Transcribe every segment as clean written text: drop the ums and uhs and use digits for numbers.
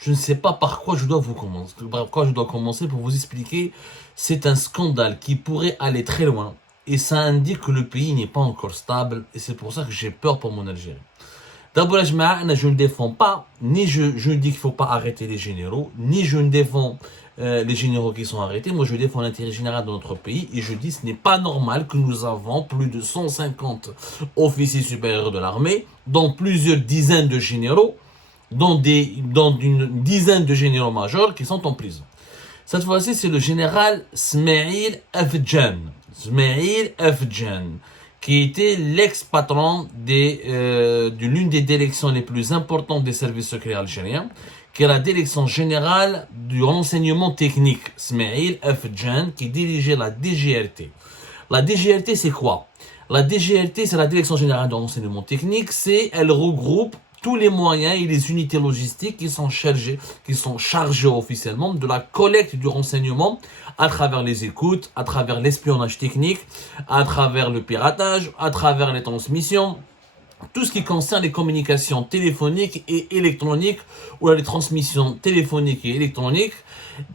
Je ne sais pas par quoi je dois commencer pour vous expliquer. C'est un scandale qui pourrait aller très loin et ça indique que le pays n'est pas encore stable et c'est pour ça que j'ai peur pour mon Algérie. D'abord, je ne défends pas, ni je ne dis qu'il ne faut pas arrêter les généraux, ni je ne défends les généraux qui sont arrêtés. Moi, je défends l'intérêt général de notre pays et je dis que ce n'est pas normal que nous avons plus de 150 officiers supérieurs de l'armée, dont plusieurs dizaines de généraux, dont une dizaine de généraux majors qui sont en prison. Cette fois-ci, c'est le général Smaïl Afjan. Smaïl Afjan, qui était l'ex-patron de l'une des directions les plus importantes des services secrets algériens, qui est la direction générale du renseignement technique. Smaïl Afjan, qui dirigeait la DGRT. La DGRT, c'est quoi? La DGRT, c'est la direction générale du renseignement technique. Elle regroupe tous les moyens et les unités logistiques qui sont chargés officiellement de la collecte du renseignement à travers les écoutes, à travers l'espionnage technique, à travers le piratage, à travers les transmissions, tout ce qui concerne les communications téléphoniques et électroniques ou les transmissions téléphoniques et électroniques.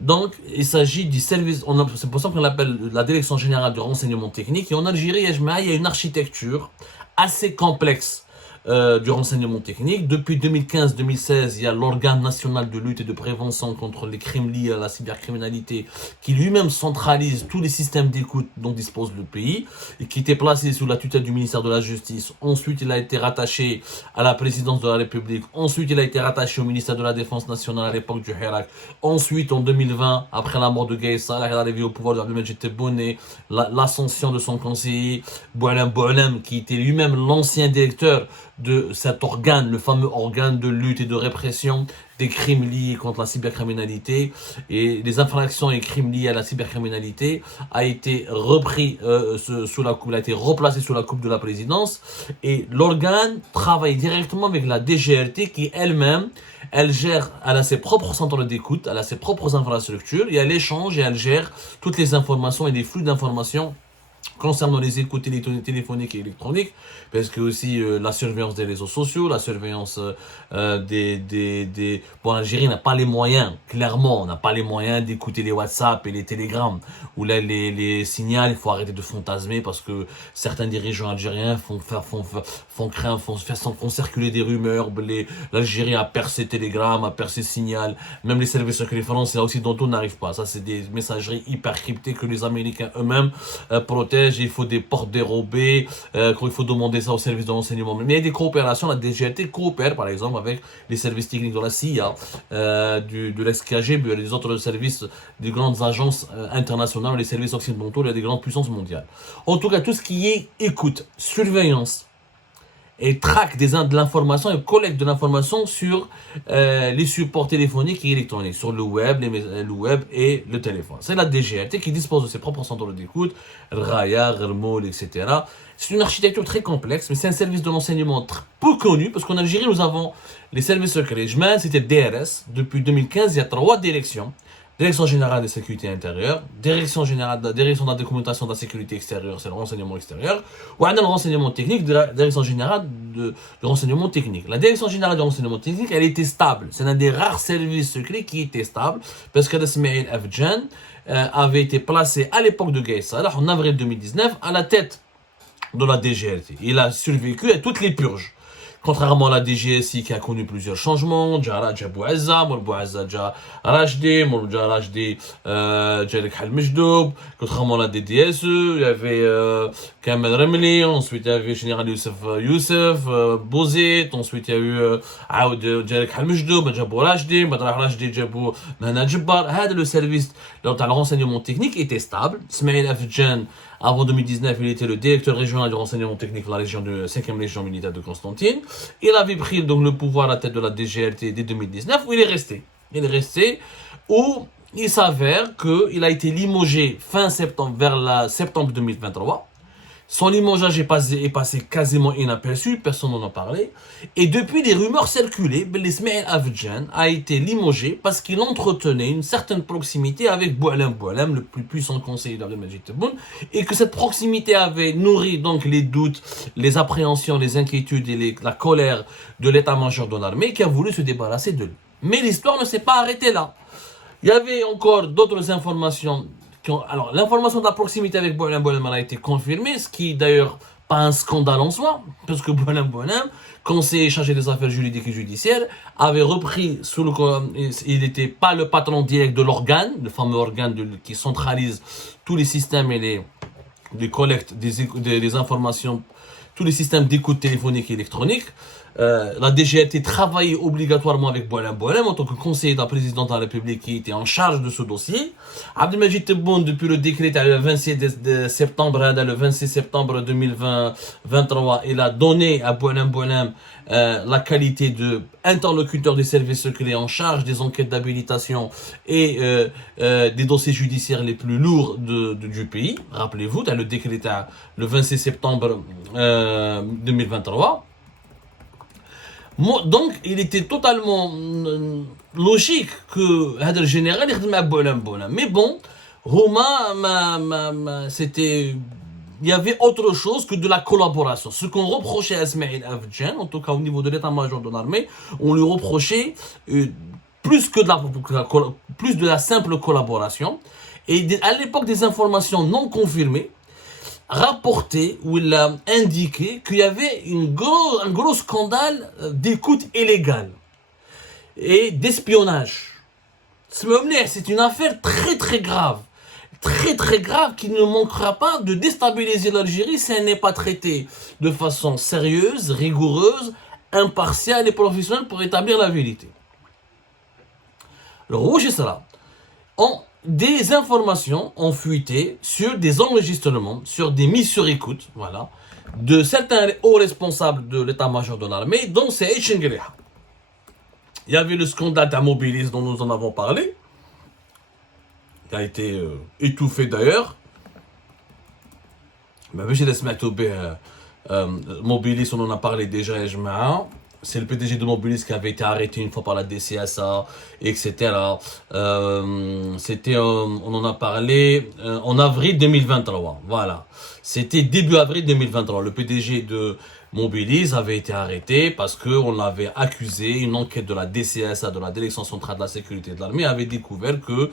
Donc, il s'agit du service, c'est pour ça qu'on l'appelle la Direction Générale du Renseignement Technique. Et en Algérie, il y a une architecture assez complexe du renseignement technique. Depuis 2015-2016, il y a l'organe national de lutte et de prévention contre les crimes liés à la cybercriminalité qui lui-même centralise tous les systèmes d'écoute dont dispose le pays et qui était placé sous la tutelle du ministère de la Justice. Ensuite, il a été rattaché à la présidence de la République. Ensuite, il a été rattaché au ministère de la Défense nationale à l'époque du Hirak. Ensuite, en 2020, après la mort de Gaï Salah, il est arrivé au pouvoir de Abdelmajid Tebboune, l'ascension de son conseiller Boualem, qui était lui-même l'ancien directeur de cet organe, le fameux organe de lutte et de répression des crimes liés contre la cybercriminalité et les infractions et crimes liés à la cybercriminalité a été repris sous la coupe, a été replacé sous la coupe de la présidence et l'organe travaille directement avec la DGRT qui elle-même, elle a ses propres centres d'écoute, elle a ses propres infrastructures et elle échange et elle gère toutes les informations et les flux d'informations concernant les écoutes téléphoniques et électroniques, parce que aussi la surveillance des réseaux sociaux, la surveillance Bon, l'Algérie n'a pas les moyens, clairement, on n'a pas les moyens d'écouter les WhatsApp et les télégrammes, où là les signaux, il faut arrêter de fantasmer, parce que certains dirigeants algériens font circuler des rumeurs, l'Algérie a percé Telegram, a percé Signal, même les services secrets français occidentaux n'arrivent pas. Ça, c'est des messageries hyper cryptées que les Américains eux-mêmes protègent. Il faut des portes dérobées, il faut demander ça au service de renseignement. Mais il y a des coopérations, la DGRT coopère par exemple avec les services techniques de la CIA, de l'ex-KGB, et les autres services des grandes agences internationales, les services occidentaux, il y a des grandes puissances mondiales. En tout cas, tout ce qui est écoute, surveillance, et traque de l'information et collecte de l'information sur les supports téléphoniques et électroniques, sur le web et le téléphone. C'est la DGRT qui dispose de ses propres centres d'écoute, Raya, Rmoul, etc. C'est une architecture très complexe, mais c'est un service de renseignement peu connu, parce qu'en Algérie, nous avons les services secrets. C'était DRS. Depuis 2015, il y a 3 directions. Direction générale de sécurité intérieure, direction de la documentation de la sécurité extérieure, c'est le renseignement extérieur, ou le renseignement technique de la direction générale du renseignement technique. La direction générale du renseignement technique, elle était stable. C'est un des rares services secrets qui était stable, parce que Smaïl Afjan avait été placé à l'époque de Gaï Salah, en avril 2019, à la tête de la DGRT. Il a survécu à toutes les purges. Contrairement à la DGSI qui a connu plusieurs changements, Djara Bouazza, Bouazza Rajdi, Rajdi Djarek Halmejdoub, contrairement à la DDSE, il y avait Kamel Remli, ensuite il y avait Général Youssef, Bouzid, ensuite il y a eu Aoud Djarek Halmejdoub, Djabou Rajdi, Madrah Rajdi, Djabou Nana Djibbar. Le service de renseignement technique était stable. Smaïl Afjan, avant 2019, il était le directeur régional du renseignement technique de la 5e région militaire de Constantine. Il avait pris donc le pouvoir à la tête de la DGRT dès 2019, où il est resté. Il est resté, où il s'avère qu'il a été limogé fin septembre, vers septembre 2023. Son limogeage est passé quasiment inaperçu, personne n'en a parlé. Et depuis, des rumeurs circulaient, Smaïl Afjan a été limogé parce qu'il entretenait une certaine proximité avec Boualem, le plus puissant conseiller d'Abdelmajid Tebboune, et que cette proximité avait nourri donc les doutes, les appréhensions, les inquiétudes et la colère de l'état-major de l'armée qui a voulu se débarrasser de lui. Mais l'histoire ne s'est pas arrêtée là. Il y avait encore d'autres informations. Alors, l'information de la proximité avec Boualem Boualem a été confirmée, ce qui d'ailleurs pas un scandale en soi, parce que Boualem Boualem, conseiller chargé des affaires juridiques et judiciaires, avait repris il n'était pas le patron direct de l'organe, le fameux organe qui centralise tous les systèmes et les collectes des informations, tous les systèmes d'écoute téléphonique et électronique. La DGRT travaillait obligatoirement avec Boualem Boualem en tant que conseiller d'un président de la République qui était en charge de ce dossier. Abdelmajid Tebboune, depuis le décret le 26 septembre 2023, il a donné à Boualem Boualem la qualité d'interlocuteur des services secrets en charge des enquêtes d'habilitation et des dossiers judiciaires les plus lourds du pays. Rappelez-vous, le décret le 26 septembre 2023. Donc, il était totalement logique que le général ait Boualem Boualem. Mais bon, c'était... Il y avait autre chose que de la collaboration. Ce qu'on reprochait à Ismail Afjan, en tout cas au niveau de l'état-major de l'armée, on lui reprochait plus de la simple collaboration. Et à l'époque des informations non confirmées, rapporté où il a indiqué qu'il y avait un gros scandale d'écoute illégale et d'espionnage. C'est une affaire très très grave. Très très grave qui ne manquera pas de déstabiliser l'Algérie si elle n'est pas traitée de façon sérieuse, rigoureuse, impartiale et professionnelle pour établir la vérité. Le rouge est cela. Des informations ont fuité sur des enregistrements, sur des mises sur écoute, voilà, de certains hauts responsables de l'état-major de l'armée, dont c'est Echengriha. Il y avait le scandale d'Amobilis dont nous en avons parlé, qui a été étouffé d'ailleurs. Mais je laisse Mobilis, on en a parlé déjà, c'est le PDG de Mobilis qui avait été arrêté une fois par la DCSA, etc. On en a parlé en avril 2023. Voilà. C'était début avril 2023. Le PDG de Mobilis avait été arrêté parce qu'on l'avait accusé. Une enquête de la DCSA, de la Direction centrale de la sécurité de l'armée, avait découvert que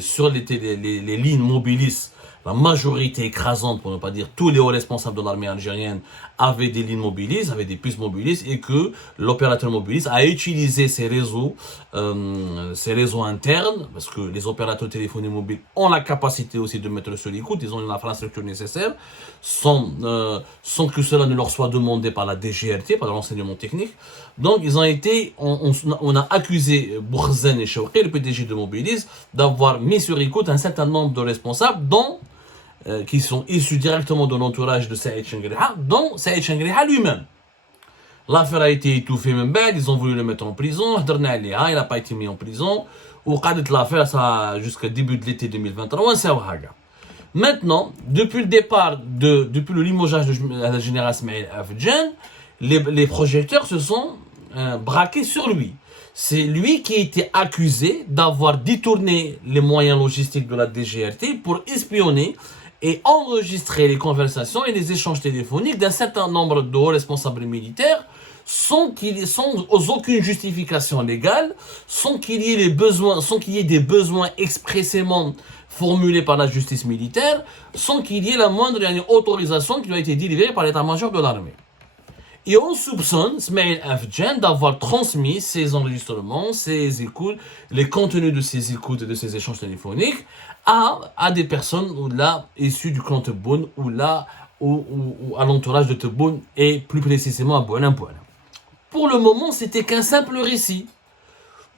sur les lignes Mobilis, la majorité écrasante, pour ne pas dire tous les hauts responsables de l'armée algérienne, avaient des lignes Mobilis, avaient des puces Mobilis, et que l'opérateur Mobilis a utilisé ces réseaux internes, parce que les opérateurs téléphoniques mobiles ont la capacité aussi de mettre sur l'écoute, ils ont une infrastructure nécessaire, sans que cela ne leur soit demandé par la DGRT, par l'enseignement technique. Donc ils ont été, on a accusé Bourzen et Chouki, le PDG de Mobilis, d'avoir mis sur écoute un certain nombre de responsables, dont qui sont issus directement de l'entourage de Saïd Chengriha, dont Saïd Chengriha lui-même. L'affaire a été étouffée même belle, ils ont voulu le mettre en prison, il n'a pas été mis en prison, ou l'affaire ça jusqu'au début de l'été 2023, Maintenant, depuis le départ, depuis le limogeage de la général Ismail Afjan, les projecteurs se sont braqués sur lui. C'est lui qui a été accusé d'avoir détourné les moyens logistiques de la DGRT pour espionner et enregistrer les conversations et les échanges téléphoniques d'un certain nombre de hauts responsables militaires sans aucune justification légale, sans qu'il y ait des besoins expressément formulés par la justice militaire, sans qu'il y ait la moindre autorisation qui lui a été délivrée par l'état-major de l'armée. Et on soupçonne Ismail Afjan d'avoir transmis ces enregistrements, ces écoutes, les contenus de ces écoutes et de ces échanges téléphoniques à des personnes issues du clan Tebboune ou à l'entourage de Tebboune et plus précisément à Boualem Boualem. Pour le moment, c'était qu'un simple récit.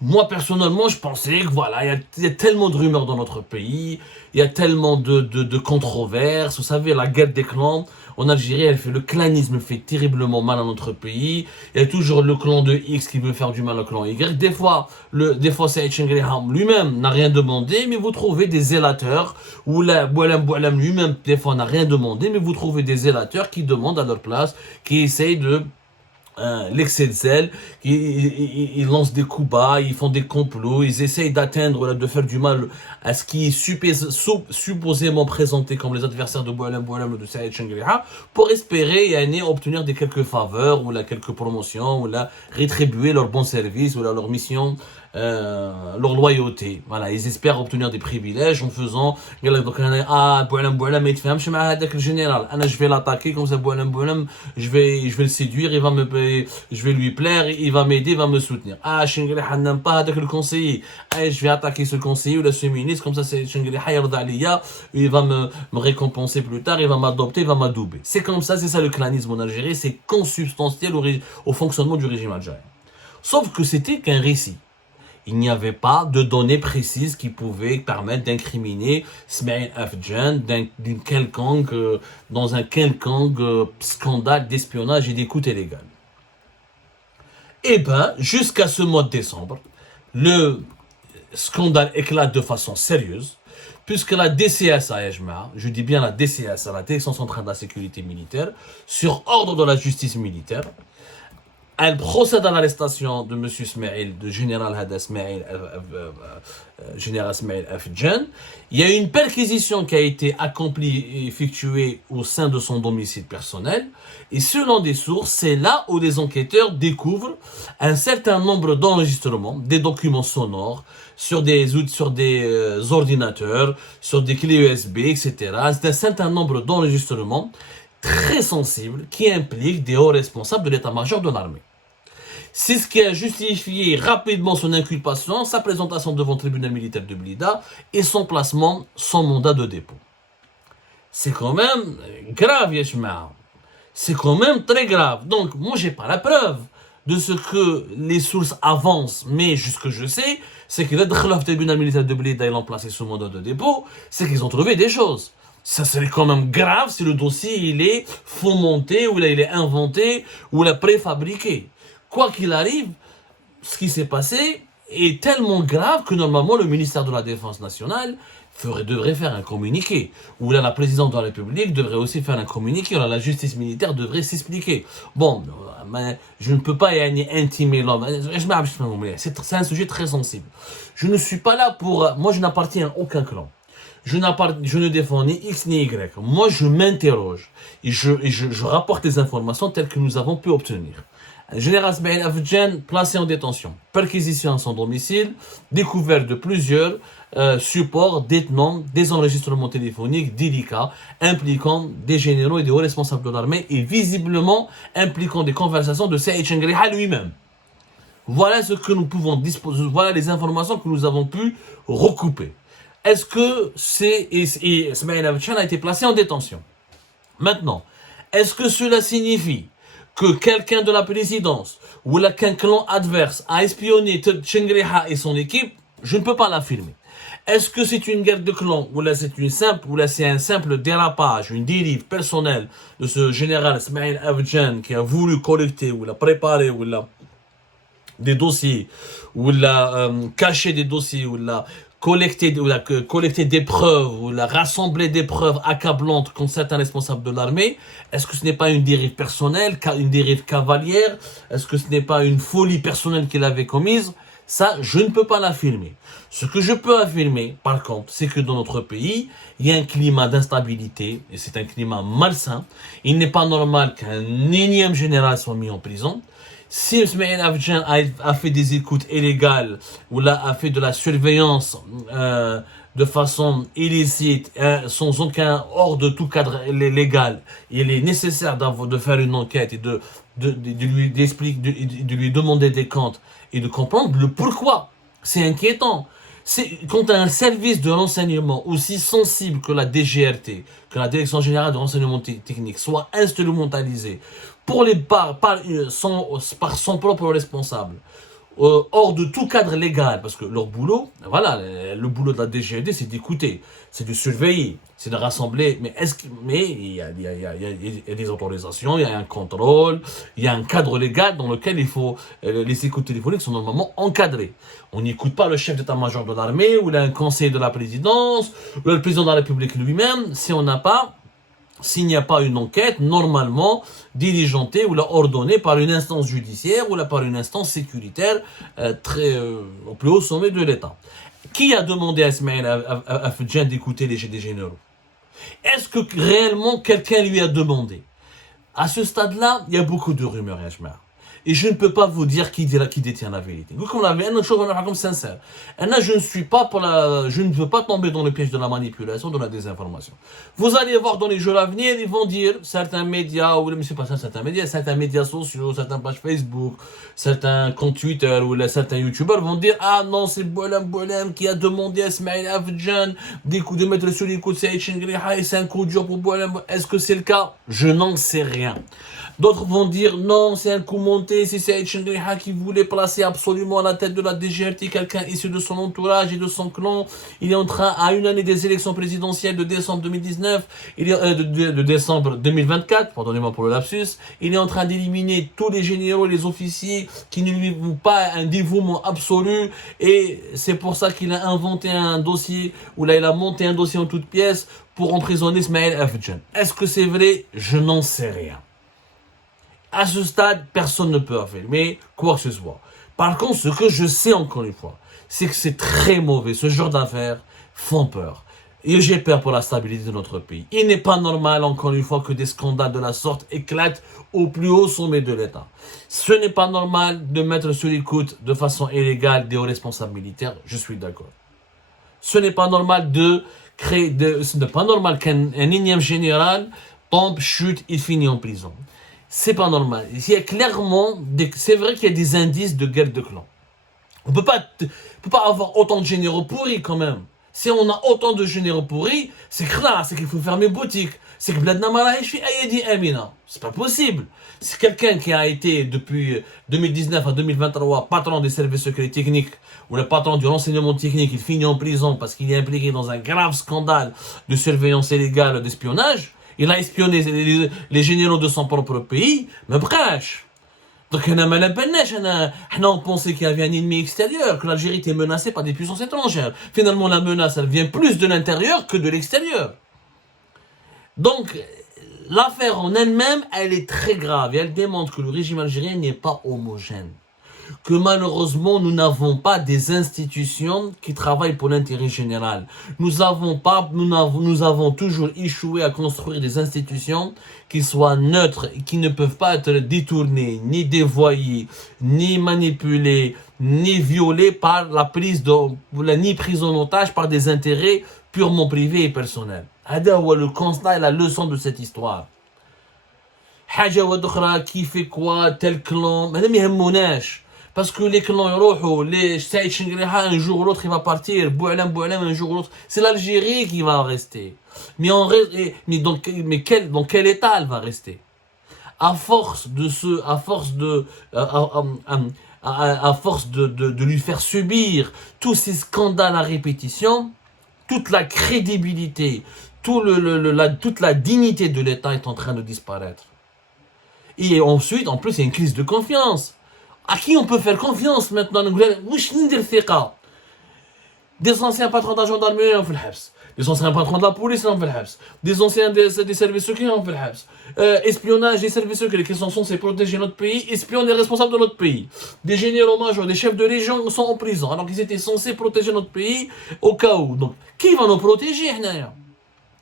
Moi, personnellement, je pensais que voilà, il y a tellement de rumeurs dans notre pays, il y a tellement de controverses. Vous savez, la guerre des clans en Algérie, le clanisme fait terriblement mal à notre pays. Il y a toujours le clan de X qui veut faire du mal au clan Y. Des fois Saïd Chengriha lui-même n'a rien demandé, mais vous trouvez des zélateurs, ou Boualem Boualem lui-même, des fois, n'a rien demandé, mais vous trouvez des zélateurs qui demandent à leur place, qui essayent de l'excès de zèle, ils lancent des coups bas, ils font des complots, ils essayent d'atteindre, de faire du mal à ce qui est supposément présenté comme les adversaires de Boualem ou de Saïd Chengriha, pour espérer obtenir des quelques faveurs, ou là, quelques promotions, ou là, rétribuer leur bon service, ou là, leur mission, leur loyauté. Voilà, ils espèrent obtenir des privilèges en faisant Boualem il te fait avec le général, je vais l'attaquer comme ça, Boualem je vais le séduire, je vais lui plaire, il va m'aider, il va me soutenir. Chengriha n'aime pas avec le conseiller, je vais attaquer ce conseiller ou ce ministre, comme ça c'est Chengriha yarda aliya, il va me récompenser plus tard, il va m'adopter, il va m'adouber. C'est comme ça, c'est ça le clanisme en Algérie, c'est consubstantiel au fonctionnement du régime algérien. Sauf que c'était qu'un récit. Il n'y avait pas de données précises qui pouvaient permettre d'incriminer Smaïl Afjan dans un quelconque scandale d'espionnage et d'écoute illégale. Et bien, jusqu'à ce mois de décembre, le scandale éclate de façon sérieuse, puisque la DCSA, je dis bien la DCSA, la Direction centrale de la sécurité militaire, sur ordre de la justice militaire, elle procède à l'arrestation de M. Smaïl, de général Hada Smaïl, général Smaïl Afjan. Il y a une perquisition qui a été accomplie et effectuée au sein de son domicile personnel. Et selon des sources, c'est là où les enquêteurs découvrent un certain nombre d'enregistrements, des documents sonores, sur des ordinateurs, sur des clés USB, etc. C'est un certain nombre d'enregistrements très sensibles qui impliquent des hauts responsables de l'état-major de l'armée. C'est ce qui a justifié rapidement son inculpation, sa présentation devant le tribunal militaire de Blida et son placement sans mandat de dépôt. C'est quand même grave, Yeshma. C'est quand même très grave. Donc, moi, j'ai pas la preuve de ce que les sources avancent, mais ce que je sais, c'est que le tribunal militaire de Blida et l'ont placé sous mandat de dépôt, c'est qu'ils ont trouvé des choses. Ça serait quand même grave si le dossier il est fomenté, ou là, il est inventé, ou là, préfabriqué. Quoi qu'il arrive, ce qui s'est passé est tellement grave que normalement le ministère de la Défense nationale devrait faire un communiqué. Ou là, la présidente de la République devrait aussi faire un communiqué. Ou là, la justice militaire devrait s'expliquer. Bon, mais je ne peux pas intimer l'homme. C'est un sujet très sensible. Je ne suis pas là pour... Moi, je n'appartiens à aucun clan. Je ne défends ni X ni Y. Moi, je m'interroge et je rapporte les informations telles que nous avons pu obtenir. Général Smaïl Afjan placé en détention, perquisition à son domicile, découverte de plusieurs supports détenant des enregistrements téléphoniques délicats impliquant des généraux et des hauts responsables de l'armée et visiblement impliquant des conversations de Saïd Chengriha lui-même. Voilà ce que nous pouvons disposer, voilà les informations que nous avons pu recouper. Est-ce que Smaïl Afjan a été placé en détention? Maintenant, est-ce que cela signifie que quelqu'un de la présidence ou qu'un clan adverse a espionné Chengriha et son équipe? Je ne peux pas l'affirmer. Est-ce que c'est une guerre de clans ou là c'est un simple dérapage, une dérive personnelle de ce général Smaïl Afjan qui a voulu collecter ou préparer ou des dossiers ou cacher des dossiers ou collecter des preuves ou rassembler des preuves accablantes contre certains responsables de l'armée? Est-ce que ce n'est pas une dérive personnelle, une dérive cavalière? Est-ce que ce n'est pas une folie personnelle qu'il avait commise? Ça, je ne peux pas l'affirmer. Ce que je peux affirmer, par contre, c'est que dans notre pays, il y a un climat d'instabilité, et c'est un climat malsain. Il n'est pas normal qu'un énième général soit mis en prison. Si Smaïl Afjan a fait des écoutes illégales ou a fait de la surveillance de façon illicite, sans aucun hors de tout cadre légal, il est nécessaire de faire une enquête et de lui demander des comptes et de comprendre le pourquoi. C'est inquiétant. Quand un service de renseignement aussi sensible que la DGRT, que la Direction Générale de Renseignement Technique, soit instrumentalisé par son propre responsable, hors de tout cadre légal, parce que leur boulot, voilà, le boulot de la DGRT, c'est d'écouter, c'est de surveiller, c'est de rassembler, mais il y a des autorisations, il y a un contrôle, il y a un cadre légal dans lequel les écoutes téléphoniques sont normalement encadrées. On n'écoute pas le chef d'état-major de l'armée, ou un conseiller de la présidence, ou le président de la République lui-même, si on n'a pas s'il n'y a pas une enquête normalement diligentée ou ordonnée par une instance judiciaire ou par une instance sécuritaire au plus haut sommet de l'État. Qui a demandé à Ismaël Afedjan d'écouter des généraux? Est-ce que réellement quelqu'un lui a demandé? À ce stade-là, il y a beaucoup de rumeurs, Yajma. Et je ne peux pas vous dire qui détient la vérité. Comme la une chose, comme sincère. Je ne veux pas tomber dans le piège de la manipulation, de la désinformation. Vous allez voir dans les jours à venir, ils vont dire, certains médias, ou mais c'est pas ça, certains médias sociaux, certaines pages Facebook, certains comptes Twitter, ou certains youtubeurs vont dire, ah non, c'est Boualem qui a demandé à Ismaël Afedjan de mettre sur les coups de Saïd Chengriha et c'est un coup dur pour Boualem. Est-ce que c'est le cas? Je n'en sais rien. D'autres vont dire non, c'est un coup monté, c'est Saïd Chengriha qui voulait placer absolument à la tête de la DGRT quelqu'un issu de son entourage et de son clan. Il est en train, à une année des élections présidentielles de décembre 2019, de décembre 2024, pardonnez-moi pour le lapsus, il est en train d'éliminer tous les généraux et les officiers qui ne lui vouent pas un dévouement absolu et c'est pour ça qu'il a inventé un dossier, ou là il a monté un dossier en toutes pièces pour emprisonner Ismaël Afedjan. Est-ce que c'est vrai? Je n'en sais rien. À ce stade, personne ne peut affirmer quoi que ce soit. Par contre, ce que je sais encore une fois, c'est que c'est très mauvais. Ce genre d'affaires font peur. Et j'ai peur pour la stabilité de notre pays. Il n'est pas normal, encore une fois, que des scandales de la sorte éclatent au plus haut sommet de l'État. Ce n'est pas normal de mettre sur l'écoute de façon illégale des hauts responsables militaires. Je suis d'accord. Ce n'est pas normal ce n'est pas normal qu'un énième général tombe, chute et finit en prison. C'est pas normal. Il y a clairement, c'est vrai qu'il y a des indices de guerre de clans. On peut pas avoir autant de généraux pourris quand même. Si on a autant de généraux pourris, c'est clair, c'est qu'il faut fermer boutique. C'est que Bladna Marahish fi Ayedi Amina. C'est pas possible. C'est quelqu'un qui a été depuis 2019 à 2023 patron des services secrets techniques ou le patron du renseignement technique, il finit en prison parce qu'il est impliqué dans un grave scandale de surveillance illégale d'espionnage. Il a espionné les généraux de son propre pays, mais bref. Donc on pensait qu'il y avait un ennemi extérieur, que l'Algérie était menacée par des puissances étrangères. Finalement, la menace, elle vient plus de l'intérieur que de l'extérieur. Donc, l'affaire en elle-même, elle est très grave et elle démontre que le régime algérien n'est pas homogène. Que malheureusement, nous n'avons pas des institutions qui travaillent pour l'intérêt général. Nous avons toujours échoué à construire des institutions qui soient neutres, qui ne peuvent pas être détournées, ni dévoyées, ni manipulées, ni violées par ni prise en otage par des intérêts purement privés et personnels. Le constat et la leçon de cette histoire. Qui fait quoi, tel clan, parce que les clans, les Saïd Chengriha, un jour ou l'autre, il va partir. Boualem, un jour ou l'autre. C'est l'Algérie qui va rester. Mais dans quel état elle va rester? À force de lui faire subir tous ces scandales à répétition, toute la crédibilité, toute la dignité de l'État est en train de disparaître. Et ensuite, en plus, il y a une crise de confiance. À qui on peut faire confiance maintenant? Des anciens patrons de la gendarmerie ont fait le habs. Des anciens patrons de la police ont fait le habs. Des anciens des services secrets ont fait le habs. Espionnage des services secrets qui sont censés protéger notre pays, espionnent les responsables de notre pays. Des généraux majors, des chefs de région sont en prison alors qu'ils étaient censés protéger notre pays au cas où. Donc, qui va nous protéger?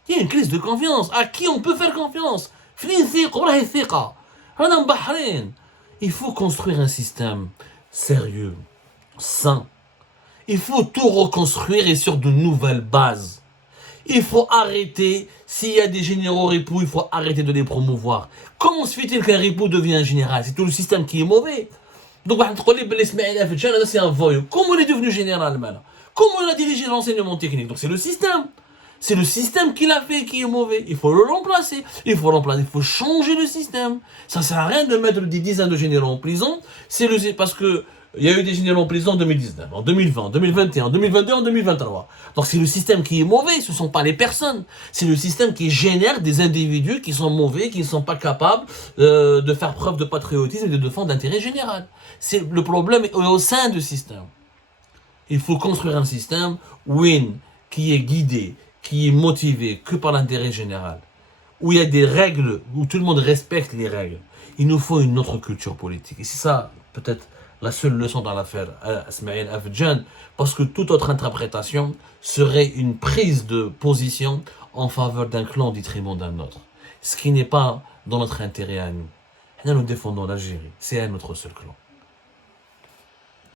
Il y a une crise de confiance. À qui on peut faire confiance? Il faut construire un système sérieux, sain. Il faut tout reconstruire et sur de nouvelles bases. Il faut arrêter, s'il y a des généraux ripoux, il faut arrêter de les promouvoir. Comment se fait-il qu'un ripoux devient un général? C'est tout le système qui est mauvais. Donc, c'est un voyou. Comment il est devenu général, maintenant? Comment il a dirigé l'enseignement technique? Donc, c'est le système. C'est le système qui l'a fait qui est mauvais. Il faut le remplacer. Il faut changer le système. Ça sert à rien de mettre des dizaines de généraux en prison. Parce que il y a eu des généraux en prison en 2019, en 2020, en 2021, en 2022, en 2023. Donc c'est le système qui est mauvais, ce ne sont pas les personnes. C'est le système qui génère des individus qui sont mauvais, qui ne sont pas capables de faire preuve de patriotisme et de défendre l'intérêt général. Le problème est au sein du système. Il faut construire un système qui est guidé, qui est motivé que par l'intérêt général. où il y a des règles, où tout le monde respecte les règles. Il nous faut une autre culture politique. Et c'est ça, peut-être, la seule leçon dans l'affaire Ismaël Afdjan, parce que toute autre interprétation serait une prise de position en faveur d'un clan au détriment d'un autre. Ce qui n'est pas dans notre intérêt à nous. Nous défendons l'Algérie. C'est un notre seul clan.